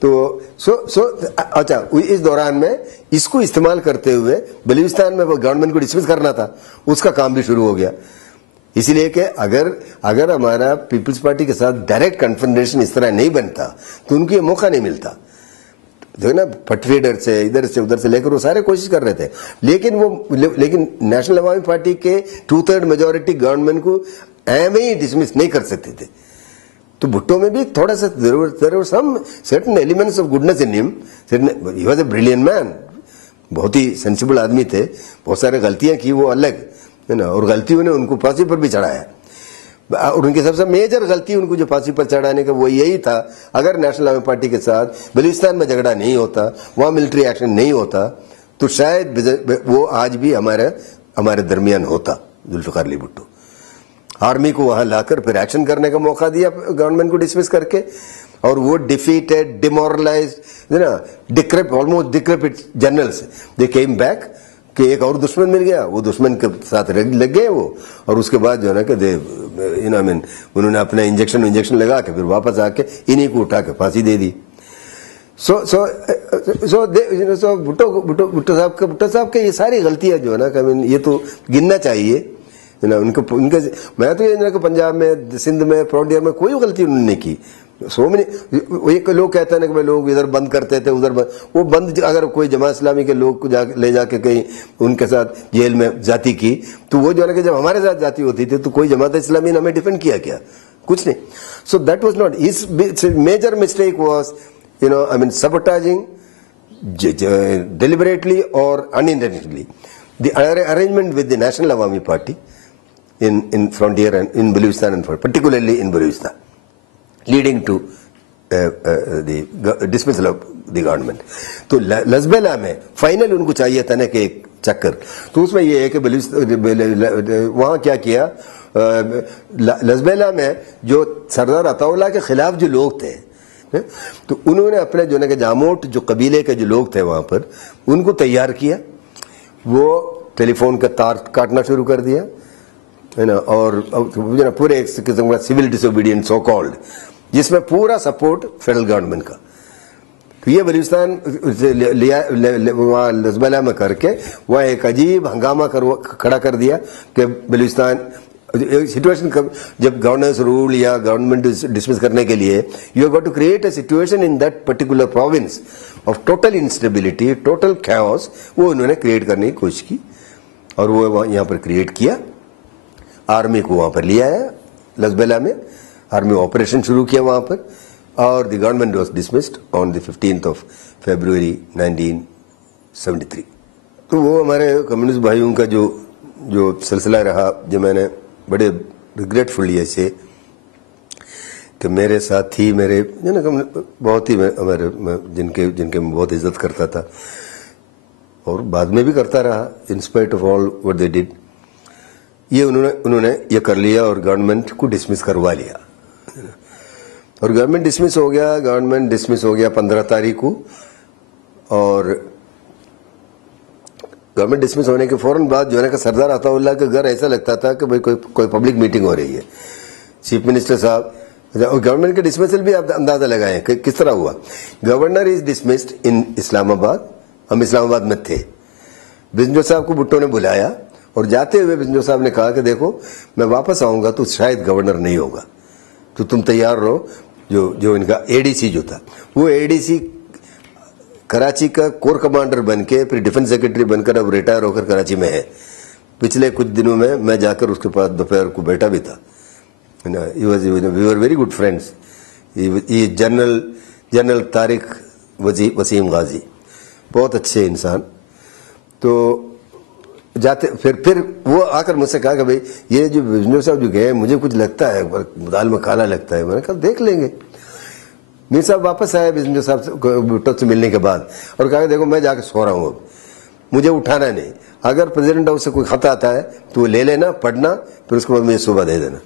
تو اچھا اس دوران میں اس کو استعمال کرتے ہوئے بلوچستان میں وہ گورنمنٹ کو ڈسمس کرنا تھا، اس کا کام بھی شروع ہو گیا. اسی لیے کہ اگر ہمارا پیپلز پارٹی کے ساتھ ڈائریکٹ کنفرنٹیشن اس طرح نہیں بنتا تو ان کو یہ موقع نہیں ملتا. جو ہے نا پٹریڈر سے ادھر سے ادھر سے لے کر وہ سارے کوشش کر رہے تھے، لیکن نیشنل عوامی پارٹی کے 2/3 میجورٹی گورنمنٹ کو ایویں ہی ڈسمس نہیں کر سکتے تھے. تو بھٹو میں بھی تھوڑا سا certain elements of goodness in him. He was a brilliant man. بہت ہی سینسیبل آدمی تھے. بہت سارے غلطیاں کی وہ الگ ہے نا، اور غلطیوں نے ان کو پھانسی پر بھی چڑھایا. اور ان کی سب سے میجر غلطی ان کو جو پھانسی پر چڑھانے کا وہ یہی تھا، اگر نیشنل عوامی پارٹی کے ساتھ بلوچستان میں جھگڑا نہیں ہوتا، وہاں ملٹری ایکشن نہیں ہوتا، تو شاید وہ آج بھی ہمارے درمیان ہوتا. ذوالفقار علی بھٹو آرمی کو وہاں لا کر پھر ایکشن کرنے کا موقع دیا گورنمنٹ کو ڈسمس کر کے، اور وہ defeated, demoralized almost decrepit generals they came back کہ ایک اور دشمن مل گیا، وہ دشمن کے ساتھ لگ گئے وہ، اور اس کے بعد جو ہے نا کہ انہوں نے اپنا انجیکشن لگا کے پھر واپس آ کے انہی کو اٹھا کے پھانسی دے دی. بھٹو صاحب کے یہ ساری غلطیاں جو ہے نا کہ یہ تو گننا چاہیے ان کا. میں تو یہ کہ پنجاب میں، سندھ میں، فرونٹیئر میں کوئی غلطی انہوں نے نہیں کی. لوگ کہتے ہیں نا کہ لوگ ادھر بند کرتے تھے ادھر وہ بند، اگر کوئی جماعت اسلامی کے لوگ کو لے جا کے کہیں ان کے ساتھ جیل میں جاتی کی تو وہ جو ہے نا کہ جب ہمارے ساتھ جاتی ہوتی تھی تو کوئی جماعت اسلامی نے ہمیں ڈیفینڈ کیا کچھ نہیں. So that was not his major mistake was sabotaging deliberately or unintentionally the arrangement with the National Awami Party in frontier and in Baluchistan, and particularly in Baluchistan, leading to the dismissal of the government. تو لزبیلا میں final ان کو چاہیے تھا نا کہ ایک چکر، تو اس میں یہ ہے کہ وہاں کیا کیا، لزبیلا میں جو سردار عطا اللہ کے خلاف جو لوگ تھے تو انہوں نے اپنے جو ہے کہ جاموٹ جو قبیلے کے جو لوگ تھے وہاں پر ان کو تیار کیا، وہ ٹیلی فون کا تار کاٹنا شروع کر دیا ہے نا، اور پورے ایک قسم کا سول ڈس اوبیڈینس سو کالڈ، جس میں پورا سپورٹ فیڈرل گورنمنٹ کا. تو یہ بلوچستان وہاں لزبیلا میں کر کے وہاں ایک عجیب ہنگامہ کھڑا کر دیا کہ بلوچستان سچویشن جب گورننس رول یا گورنمنٹ ڈسمس کرنے کے لیے you have got to create a situation in that particular province of total instability, total chaos, وہ انہوں نے کریٹ کرنے کی کوشش کی اور وہ یہاں پر کریٹ کیا. آرمی کو وہاں پر لیا ہے لزبیلا میں، آرمی آپریشن شروع کیا وہاں پر، اور the government was dismissed on the 15th of February 1973. تو وہ ہمارے کمیونسٹ بھائیوں کا جو سلسلہ رہا، جو میں نے بڑے ریگریٹفلی ایسے کہ میرے ساتھی میرے بہت ہی ہمارے جن کے میں بہت عزت کرتا تھا اور بعد میں بھی کرتا رہا in spite of all what they did, یہ انہوں نے یہ کر لیا اور گورنمنٹ کو ڈسمس کروا لیا. اور گورنمنٹ ڈسمس ہو گیا 15 تاریخ کو، اور گورنمنٹ ڈسمس ہونے کے فوراً بعد جو ہے نا کہ سردار عطا اللہ کے گھر ایسا لگتا تھا کہ بھائی کوئی پبلک میٹنگ ہو رہی ہے. چیف منسٹر صاحب، اور گورنمنٹ کے ڈسمسل بھی آپ اندازہ لگائیں کہ کس طرح ہوا. گورنر از ڈسمسڈ ان اسلام آباد، ہم اسلام آباد میں تھے. بزنجو صاحب کو بھٹو نے بلایا اور جاتے ہوئے بزنجو صاحب نے کہا کہ دیکھو میں واپس آؤں گا تو شاید گورنر نہیں ہوگا، تو تم تیار رہو. جو ان کا اے ڈی سی جو تھا، وہ اے ڈی سی کراچی کا کور کمانڈر بن کے پھر ڈیفنس سیکرٹری بن کر اب ریٹائر ہو کر کراچی میں ہے. پچھلے کچھ دنوں میں جا کر اس کے پاس دوپہر کو بیٹھا بھی تھا. We were very good friends. General Tariq Waseem Ghazi, بہت اچھے انسان. تو جاتے پھر وہ آ کر مجھ سے کہا کہ بھائی یہ جو بزنس صاحب جو گئے مجھے کچھ لگتا ہے دال میں کالا لگتا ہے. میں نے کہا دیکھ لیں گے. میر صاحب واپس آئے بزنس صاحب بھٹو سے ملنے کے بعد اور کہا کہ دیکھو میں جا کے سو رہا ہوں، اب مجھے اٹھانا نہیں. اگر پریزیڈنٹ ہاؤس سے کوئی خط آتا ہے تو وہ لے لینا، پڑھنا، پھر اس کے بعد مجھے صبح دے دینا.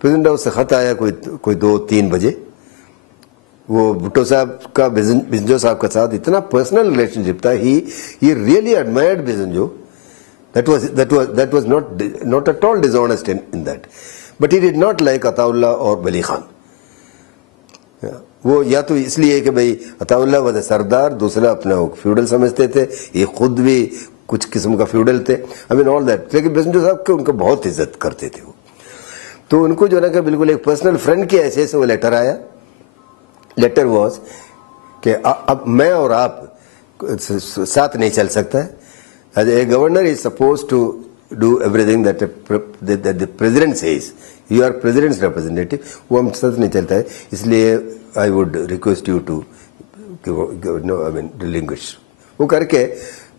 پریزیڈنٹ ہاؤس سے خط آیا کوئی 2-3 بجے. وہ بھٹو صاحب کا بزنجو صاحب کے ساتھ اتنا پرسنل ریلیشن شپ تھا. He really admired Bizenjo. That was not at all dishonest in that. But he did not like Ataullah or Bali Khan. وہ یا تو اس لیے کہ بھائی عطا اللہ وز سردار, دوسرا اپنا فیوڈل سمجھتے تھے, یہ خود بھی کچھ قسم کا فیوڈل تھے, آئی مین آل دیٹ. لیکن بزنس صاحب کو ان کو بہت عزت کرتے تھے وہ, تو ان کو جو نا کہ بالکل ایک پرسنل فرینڈ کی حیثیت سے وہ لیٹر آیا. لیٹر واز کہ اب میں اور آپ ساتھ نہیں چل سکتا ہے. As a governor is suppose to do everything that the president says, you are president's representative, وہ ہم ساتھ نہیں چلتا ہے. اس لیے I would request you to I mean relinquish. وہ کر کے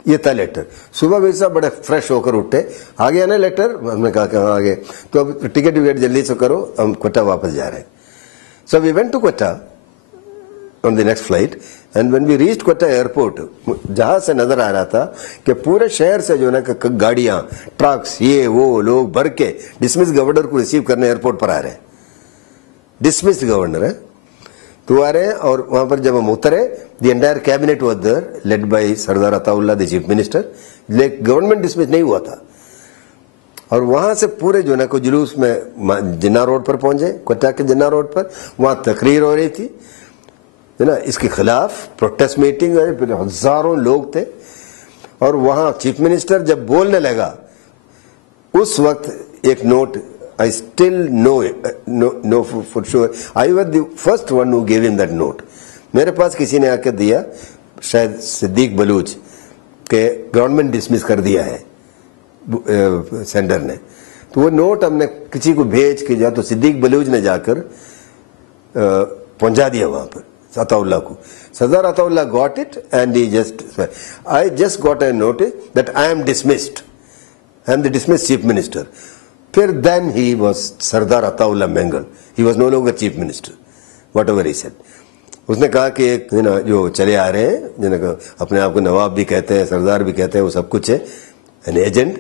یہ تھا لیٹر. صبح بھی صاحب بڑے فریش ہو کر اٹھے, آ گیا نا لیٹر, ہم نے کہا کہ ہاں آگے, تو اب ٹکٹ وکٹ جلدی سے کرو, ہم کوٹا واپس جا رہے ہیں. So we went to Quetta on the next flight, and when we reached Quetta airport, جہاز سے نظر آ رہا تھا کہ پورے شہر سے جو نا گاڑیاں, ٹرکس, یہ وہ لوگ بھر کے ڈسمس گورنر کو ریسیو کرنے ایئرپورٹ پر آ رہے ہیں. ڈسمس گورنر ہے تو آ رہے ہیں, اور وہاں پر جب ہم اترے, the entire cabinet was there led by سردار عطا اللہ دی چیف منسٹر. لیکن گورنمنٹ ڈسمس نہیں ہوا تھا, اور وہاں سے پورے جو نا کو جلوس میں جناح روڈ پر پہنچے, کوٹا کے جناح روڈ پر. وہاں تقریر ہو رہی تھی نا اس کے خلاف, پروٹیسٹ میٹنگ, ہزاروں لوگ تھے. اور وہاں چیف منسٹر جب بولنے لگا, اس وقت ایک note, I still know for sure, I was the first one who gave him that note. میرے پاس کسی نے آ کے دیا, شاید صدیق بلوچ, کہ گورنمنٹ ڈسمس کر دیا ہے سینڈر نے. تو وہ نوٹ ہم نے کسی کو بھیج کے جا, تو صدیق بلوچ نے جا کر پہنچا دیا وہاں پر عطا اللہ کو. سردار عطا اللہ got it and he I just got a notice that I am dismissed. I am the dismissed chief minister. پھر then he was Sardar Ataullah Mengal. He was no longer chief minister, whatever he said. اس نے کہا کہ ایک جو چلے آ رہے ہیں, جنہوں نے اپنے آپ کو نواب بھی کہتے ہیں, سردار بھی کہتے ہیں, وہ سب کچھ ہے, این ایجنٹ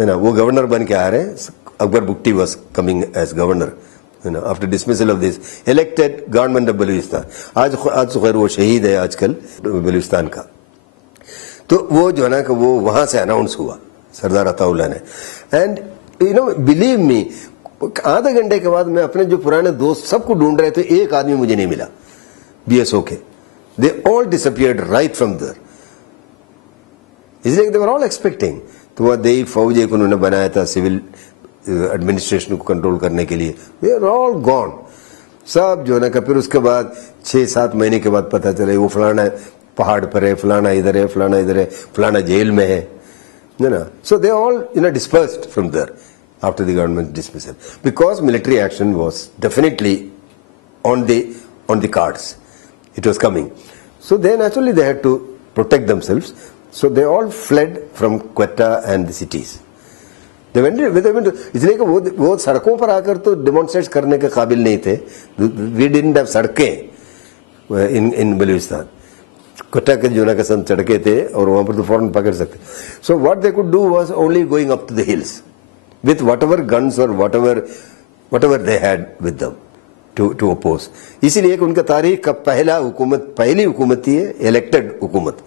ہے نا, وہ گورنر بن کے آ رہے ہیں. Akbar Bugti was coming as governor after dismissal of this elected government of Balochistan. آج تو خیر وہ شہید ہے آج کل بلوچستان کا. تو وہ جو ہے نا کہ وہ وہاں سے اناؤنس ہوا سردار عطا اللہ نے. اینڈ بلیو می, آدھے گھنٹے کے بعد میں اپنے جو پرانے دوست سب کو ڈھونڈ رہے تھے, ایک آدمی مجھے نہیں ملا بی ایس او کے. دے آل ڈسپیئرڈ رائٹ فرام دیر, اس لیے دے ور آل ایکسپیکٹنگ. تو وہ دیہی فوج ایک انہوں نے بنایا تھا سول ایڈمنسٹریشن کو کنٹرول کرنے کے لیے, دے آر آل گون سب جو ہے نا کہ. پھر اس کے بعد 6-7 مہینے کے بعد پتہ چلے وہ فلانا پہاڑ پر ہے, فلانا ادھر ہے, فلانا ادھر ہے, فلانا جیل میں ہے نا. So they all dispersed from there after the government dismissal, because military action was definitely on the cards. It was coming. So they naturally they had to protect themselves. So they all fled from Quetta and the cities. They went اس لیے کہ وہ سڑکوں پر آ کر تو demonstrate کرنے کے قابل نہیں تھے. We didn't have سڑکیں in بلوچستان. کوٹا کے جو نا کے سن سڑکیں تھے, اور وہاں پر تو فوراً پکڑ سکتے. So what they could do was only going up to the hills with whatever guns or whatever they had with them to oppose. اسی لیے کہ ان کا تاریخ کا پہلی حکومت تھی, الیکٹڈ حکومت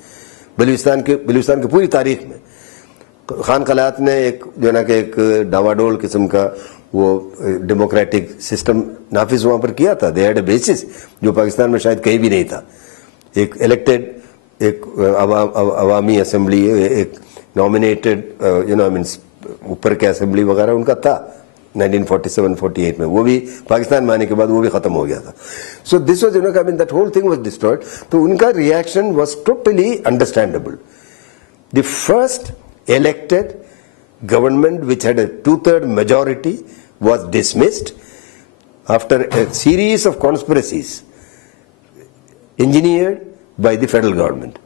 بلوچستان کی پوری تاریخ میں. خان قلات نے ایک جو نا کہ ایک ڈاواڈول قسم کا وہ ڈیموکریٹک سسٹم نافذ وہاں پر کیا تھا. دے ہیڈ اے بیسس جو پاکستان میں شاید کہیں بھی نہیں تھا. ایک الیکٹڈ, ایک عوامی اسمبلی, ایک نامینیٹڈ اوپر کے اسمبلی وغیرہ ان کا تھا 1947-48 میں. وہ بھی پاکستان میں آنے کے بعد وہ بھی ختم ہو گیا تھا. So this was that whole thing was destroyed. تو ان کا reaction was totally understandable. The first elected government which had a 2/3 majority was dismissed after a series of conspiracies engineered by the federal government,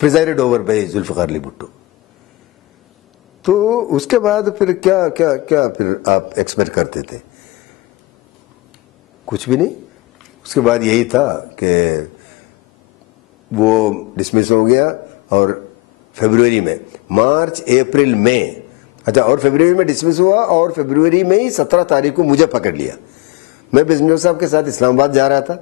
presided over by Zulfikar Ali Bhutto. تو اس کے بعد پھر کیا پھر آپ ایکسپیکٹ کرتے تھے؟ کچھ بھی نہیں. اس کے بعد یہی تھا کہ وہ ڈسمس ہو گیا, اور فیبروری میں, مارچ اپریل میں, اچھا, اور فیبروری میں ڈسمس ہوا, اور فیبروری میں ہی 17 تاریخ کو مجھے پکڑ لیا. میں بزنس صاحب کے ساتھ اسلام آباد جا رہا تھا.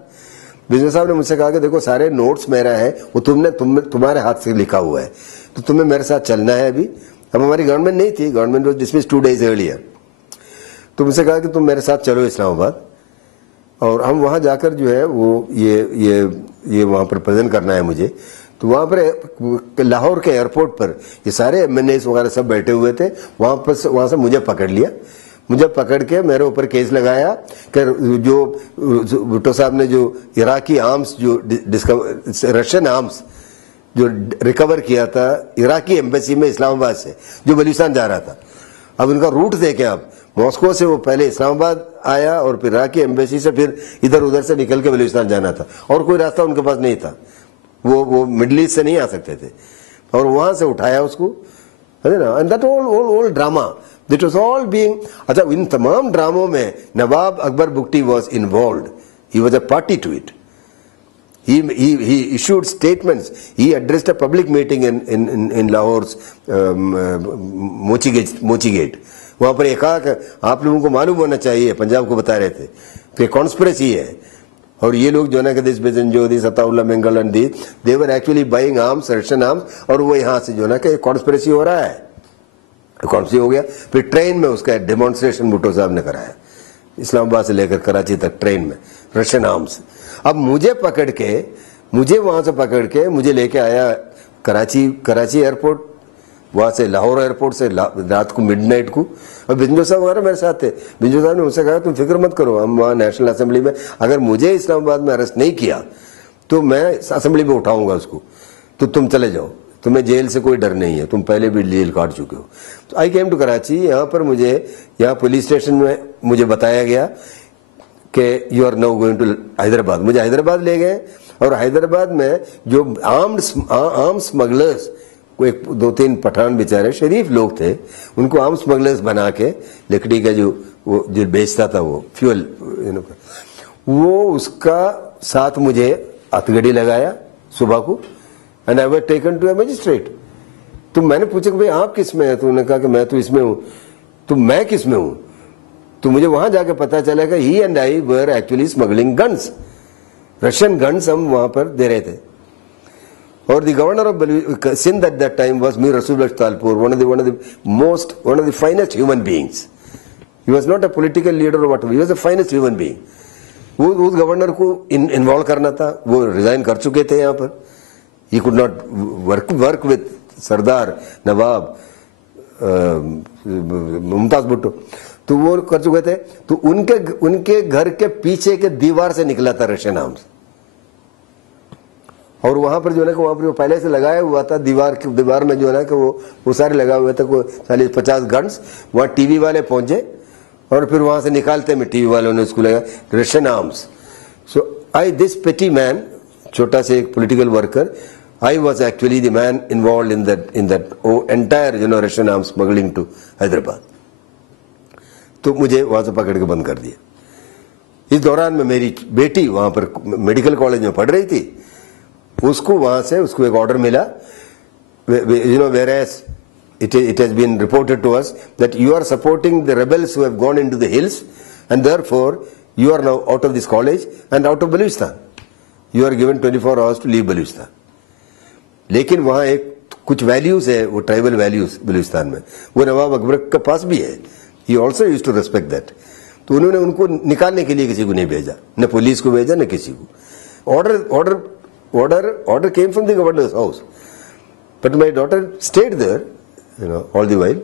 بزنس صاحب نے مجھ سے کہا کہ دیکھو سارے نوٹس میرا ہے, وہ تمہارے ہاتھ سے لکھا ہوا ہے, تو تمہیں میرے ساتھ چلنا ہے. ابھی اب ہماری گورنمنٹ نہیں تھی, government was dismiss 2 days earlier. تو مجھ سے کہا کہ تم میرے ساتھ چلو اسلام آباد. اور ہم وہاں جا کر جو ہے وہ یہ وہاں پر پریزنٹ کرنا ہے مجھے. تو وہاں پر لاہور کے ایئرپورٹ پر یہ سارے ایم این ایز وغیرہ سب بیٹھے ہوئے تھے. وہاں سے مجھے پکڑ لیا. مجھے پکڑ کے میرے اوپر کیس لگایا کہ جو بھٹو صاحب نے جو عراقی آرمز جو رشین آرمز جو ریکور کیا تھا عراقی ایمبیسی میں اسلام آباد سے جو بلوچستان جا رہا تھا. اب ان کا روٹ دیکھیں آپ, ماسکو سے وہ پہلے اسلام آباد آیا اور پھر عراقی ایمبیسی سے پھر ادھر ادھر سے نکل کے بلوچستان جانا تھا اور کوئی راستہ ان کے پاس نہیں تھا. وہ مڈل ایسٹ سے نہیں آ سکتے تھے اور وہاں سے اٹھایا اس کو. And that all drama that was all being. اچھا, ان تمام ڈراموں میں Nawab Akbar Bugti was involved. He was a party to it. He issued statements. He addressed a public meeting in Lahore's Mochi Gate. وہاں پر ایک کہا کہ آپ لوگوں کو معلوم ہونا چاہیے, پنجاب کو بتا رہے تھے کہ کانسپریسی ہے اور یہ لوگ جو ہے نا کہ دس بیزنجو دس عطا اللہ منگل and they were actually buying arms, Russian arms, اور وہ یہاں سے جو ہے نا کہ کانسپریسی ہو رہا ہے. کانسپریسی ہو گیا. پھر ٹرین میں اس کا ڈیمانسٹریشن بھٹو صاحب نے کرایا اسلام آباد سے لے کر کراچی تک ٹرین میں رشین آرمز. اب مجھے وہاں سے پکڑ کے مجھے لے کے آیا کراچی ایئرپورٹ, وہاں سے لاہور ایئرپورٹ سے رات کو مڈ نائٹ کو. اور بنجو صاحب وغیرہ میرے ساتھ تھے. بنجو صاحب نے مجھ سے کہا تم فکر مت کرو, ہم وہاں نیشنل اسمبلی میں اگر مجھے اسلام آباد میں اریسٹ نہیں کیا تو میں اسمبلی میں اٹھاؤں گا اس کو, تو تم چلے جاؤ, تمہیں جیل سے کوئی ڈر نہیں ہے, تم پہلے بھی جیل کاٹ چکے ہو. تو آئی کیم ٹو کراچی. یہاں پر یہاں پولیس اسٹیشن میں مجھے بتایا گیا کہ you are now going to Hyderabad. مجھے حیدرآباد لے گئے اور حیدرآباد میں جو آرم اسمگلرس, ایک دو تین پٹھان بیچارے شریف لوگ تھے, ان کو آرم اسمگلرس بنا کے لکڑی کا جو بیچتا تھا وہ فیول, وہ اس کا ساتھ مجھے ہتھ گڑی لگایا صبح کو. And I was taken to a magistrate. تو میں نے پوچھا کہ بھائی آپ کس میں ہیں؟ تو انہوں نے کہا کہ میں تو اس میں ہوں. تو میں کس میں ہوں؟ تو مجھے وہاں جا کے پتا چلا کہ he and I were actually smuggling guns, Russian guns ہم وہاں پر دے رہے تھے. اور the governor of Sindh at that time was Mir Rasool Bakhsh Talpur, one of the finest human beings. He was not a political leader or whatever, he was the finest human being. وہ اس governor کو involve کرنا تھا. وہ ریزائن کر چکے تھے یہاں پر. He could not work with سردار نواب ممتاز بھٹو, تو وہ کر چکے تھے. تو ان کے گھر کے پیچھے کے دیوار سے نکلا تھا رشین آرمز. اور وہاں پر جو ہے نا کہ وہاں پر وہ پہلے سے لگایا ہوا تھا دیوار میں جو ہے نا کہ وہ سارے لگا ہوئے تھے, 40-50 گنس. وہاں ٹی وی والے پہنچے اور پھر وہاں سے نکالتے میں ٹی وی والوں نے اس کو لگا رشین آرمز. سو دس پیٹی مین, چھوٹا سے ایک political worker, I was actually the man involved in that entire Russian arms smuggling to Hyderabad. تو مجھے وہاں سے پکڑ کے بند کر دیا. اس دوران میں میری بیٹی وہاں پر میڈیکل کالج میں پڑھ رہی تھی. اس کو وہاں سے اس کو ایک آرڈر ملا, whereas it has been reported to us that you are supporting the rebels who have gone into the hills and therefore you are now out of this college and out of Baluchistan. You are given 24 hours to leave Baluchistan. لیکن وہاں ایک کچھ values ہے, وہ tribal values Balochistan میں, وہ نواب اکبر کے پاس بھی ہے. He also use to respect that. تو انہوں نے ان کو نکالنے کے لیے کسی کو نہیں بھیجا, نہ پولیس کو بھیجا نہ کسی کو. Order came from the governor's house. But my daughter stayed there, all the while.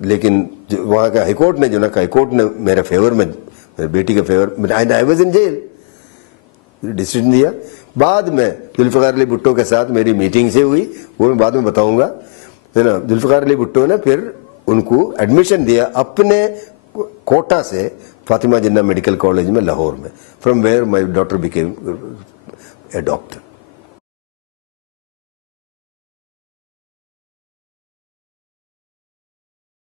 لیکن وہاں کا ہائی کورٹ نے جو نا ہائی کورٹ نے میرے فیور میں, میرے بیٹی کے فیور میں, I was in jail. Decision دیا. بعد میں ذوالفقار علی بھٹو کے ساتھ میری میٹنگ سے ہوئی, وہ میں بعد میں بتاؤں گا. ذوالفقار علی بھٹو نے پھر ان کو ایڈمیشن دیا اپنے کوٹا سے فاطمہ جناح میڈیکل کالج میں لاہور میں, from where my daughter became a doctor.